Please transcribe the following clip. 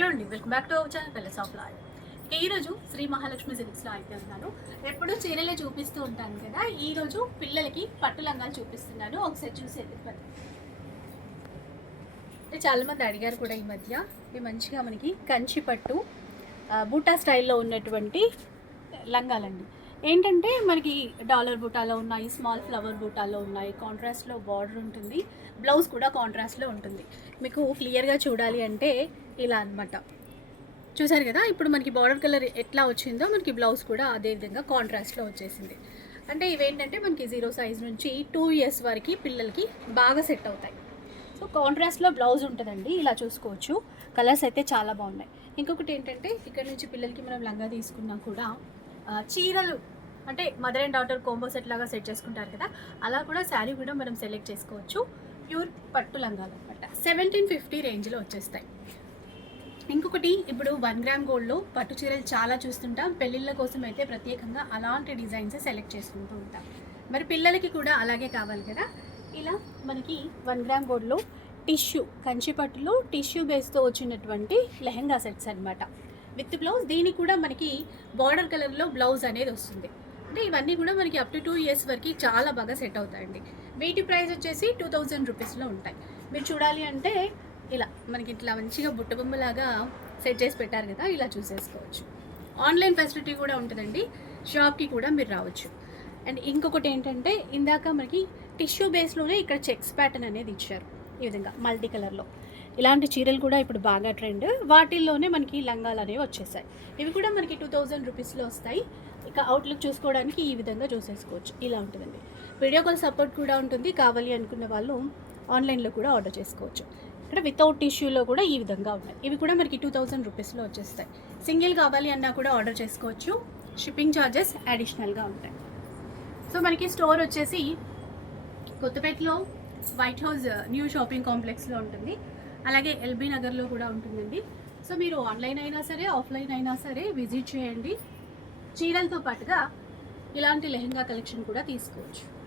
Hello అండి. Welcome back to our channel పెళ్ళస్ ఆఫ్ లాయ్ ఈరోజు శ్రీ మహాలక్ష్మి సిల్క్స్లో అయితే ఉన్నాను. ఎప్పుడు చీరలే చూపిస్తూ ఉంటాను కదా. ఈరోజు పిల్లలకి పట్టు లంగాలు చూపిస్తున్నాను. ఒకసారి చూసి ఎదుగుపడి అంటే చాలా మంది అడిగారు కూడా ఈ మధ్య. ఇవి మంచిగా మనకి కంచి పట్టు బూటా స్టైల్లో ఉన్నటువంటి లంగాలండి. ఏంటంటే మనకి డాలర్ బూటాలో ఉన్నాయి స్మాల్ ఫ్లవర్ బూటాలో ఉన్నాయి కాంట్రాస్ట్లో బార్డర్ ఉంటుంది బ్లౌజ్ కూడా కాంట్రాస్ట్లో ఉంటుంది. మీకు క్లియర్గా చూడాలి అంటే ఇలా అన్నమాట. చూసారు కదా ఇప్పుడు మనకి బార్డర్ కలర్ ఎట్లా వచ్చిందో మనకి బ్లౌజ్ కూడా అదే విధంగా కాంట్రాస్ట్లో వచ్చేసింది. అంటే ఇవేంటంటే మనకి జీరో సైజ్ నుంచి టూ ఇయర్స్ వరకు పిల్లలకి బాగా సెట్ అవుతాయి. సో కాంట్రాస్ట్లో బ్లౌజ్ ఉంటుందండి ఇలా చూసుకోవచ్చు. కలర్స్ అయితే చాలా బాగున్నాయి. ఇంకొకటి ఏంటంటే ఇక్కడ నుంచి పిల్లలకి మనం లంగా తీసుకున్నా కూడా చీరలు అంటే mother and daughter combo set లాగా సెట్ చేసుకుంటారు కదా అలా కూడా శారీ కూడా మనం సెలెక్ట్ చేసుకోవచ్చు. ప్యూర్ పట్టు లంగాలు అనమాట సెవెంటీన్ ఫిఫ్టీ రేంజ్లో వచ్చేస్తాయి. ఇంకొకటి ఇప్పుడు వన్ గ్రామ్ గోల్డ్లో పట్టు చీరలు చాలా చూస్తుంటాం. పెళ్ళిళ్ళ కోసం అయితే ప్రత్యేకంగా అలాంటి డిజైన్స్ సెలెక్ట్ చేసుకుంటూ ఉంటాం. మరి పిల్లలకి కూడా అలాగే కావాలి కదా? ఇలా మనకి వన్ గ్రామ్ గోల్డ్లో టిష్యూ కంచి పట్టులో టిష్యూ బేస్తో వచ్చినటువంటి లెహంగా సెట్స్ అనమాట విత్ బ్లౌజ్ దీనికి కూడా మనకి బార్డర్ కలర్లో బ్లౌజ్ అనేది వస్తుంది. అంటే ఇవన్నీ కూడా మనకి అప్ టు టూ ఇయర్స్ వరకు చాలా బాగా సెట్ అవుతాయండి. వీటి ప్రైస్ వచ్చేసి టూ థౌజండ్ రూపీస్లో ఉంటాయి. మీరు చూడాలి అంటే ఇలా మనకి ఇట్లా మంచిగా బుట్టబొమ్మలాగా సెట్ చేసి పెట్టారు కదా ఇలా చూసేసుకోవచ్చు. ఆన్లైన్ ఫెసిలిటీ కూడా ఉంటుందండి. షాప్కి కూడా మీరు రావచ్చు. అండ్ ఇంకొకటి ఏంటంటే ఇందాక మనకి టిష్యూ బేస్లోనే ఇక్కడ చెక్స్ ప్యాటర్న్ అనేది ఇచ్చారు. ఈ విధంగా మల్టీ కలర్లో. ఇలాంటి చీరలు కూడా ఇప్పుడు బాగా ట్రెండ్. వాటిల్లోనే మనకి లంగాలు అనేవి వచ్చేసాయి. ఇవి కూడా మనకి టూ థౌజండ్ రూపీస్లో వస్తాయి. ఇక అవుట్లుక్ చూసుకోవడానికి ఈ విధంగా చూసేసుకోవచ్చు. ఇలా ఉంటుందండి. వీడియో కాల్ సపోర్ట్ కూడా ఉంటుంది. కావాలి అనుకున్న వాళ్ళు ఆన్లైన్లో కూడా ఆర్డర్ చేసుకోవచ్చు. ఇక్కడ వితౌట్ టిష్యూలో కూడా ఈ విధంగా ఉన్నాయి. ఇవి కూడా మనకి టూ థౌజండ్ రూపీస్లో వచ్చేస్తాయి. సింగిల్ కావాలి అన్నా కూడా ఆర్డర్ చేసుకోవచ్చు. షిప్పింగ్ ఛార్జెస్ అడిషనల్గా ఉంటాయి. సో మనకి స్టోర్ వచ్చేసి కొత్తపేటలో వైట్ హౌస్ న్యూ షాపింగ్ కాంప్లెక్స్లో ఉంటుంది. అలాగే ఎల్బీ నగర్లో కూడా ఉంటుందండి. సో మీరు ఆన్లైన్ అయినా సరే ఆఫ్లైన్ అయినా సరే విజిట్ చేయండి. చీరలతో పాటుగా ఇలాంటి లెహంగా కలెక్షన్ కూడా తీసుకోవచ్చు.